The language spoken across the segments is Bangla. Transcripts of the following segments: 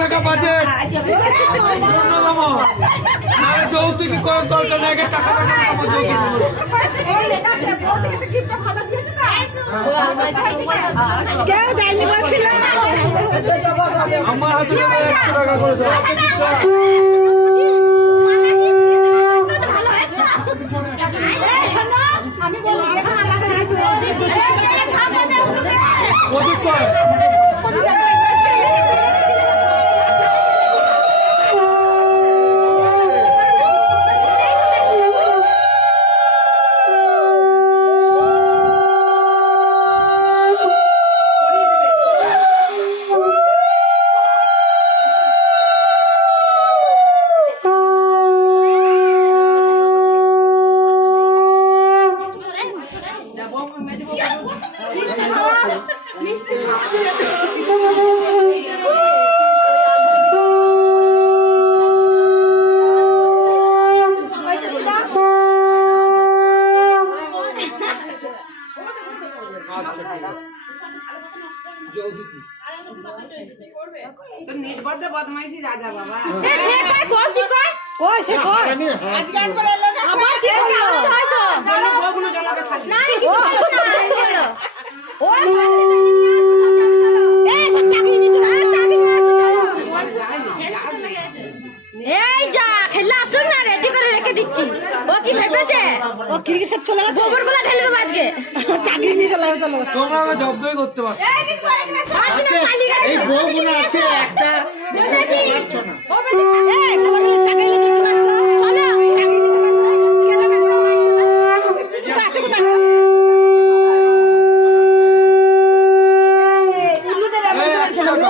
টাকা বাজেট যৌতুকি করার দরকার নেই, আগে টাকা আমার হাতে 100 টাকা করে বদমাইশি রাজা বাবা এই যা খেলা আসুন না রেডি করে রেখে দিচ্ছি। ও কি ভেবেছে ও ক্রিকেট চলে গেছে, গোবর গুলা ঢেলে দেবো আজকে। চাকরি নিয়ে চলে চলো, তোমরা আমাকে জব্দই করতে পারছো। এই বউগুলো আছে একটা ও বেঁচে থাকে। এই সবাই মিলে চাকরি নিয়ে চলে আসতো, চলো চাকরি নিয়ে চলে আসতো। কে জানে জোড়া মাইছে না কোথায় আছে, কোথায় উল্লুদের এই 100 টাকা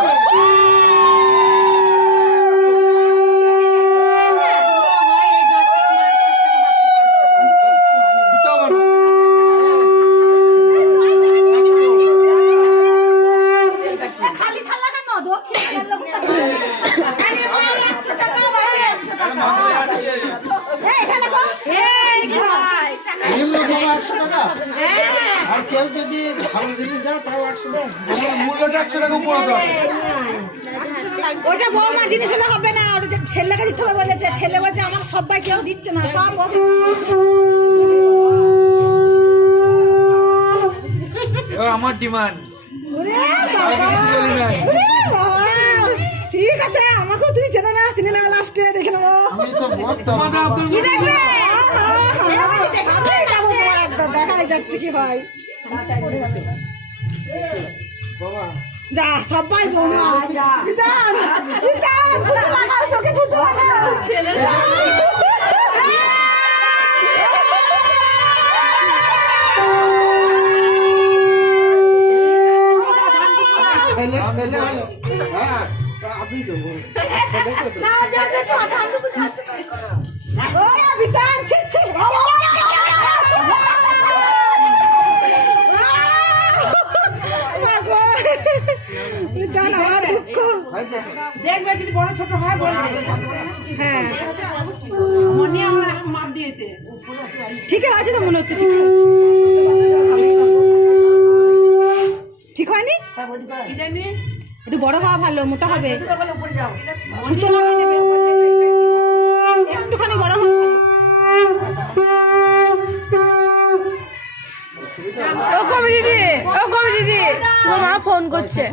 আর কেউ যদি ভালো জিনিস দাও তাও 100 টাকা, মূল্যটা 100 টাকা উপরে দাও। ওটা বৌমা জিনিস হলে হবে না, ওটা ছেলেকে দিতে হবে বলেছে। ছেলে বলছে আমার সবাই কেউ দিচ্ছে না, সব আমার ডিমান্ড। ঠিক আছে, আমাকেও তুমি চেনে না, চিনে না, লাস্টে দেখে নেবো। দেখাই যাচ্ছে কি ভাই, যা সবাই বৌমা বিধান বিধান থুতু লাগাও, চোখে থুতু লাগাও। দেখবে যদি বড় ছোট হয় বলবে। হ্যাঁ মনে আমার মাপ দিয়েছে, ঠিক আছে তো মনে হচ্ছে, ঠিক আছে। ঠিক হয়নি, কি জানি একটু বড় হওয়া ভালো, মোটা হবে, সুতো লাগাই দেবে, একটুখানি বড় হওয়া ভালো। ও কবি দিদি, তোমার ফোন করছে।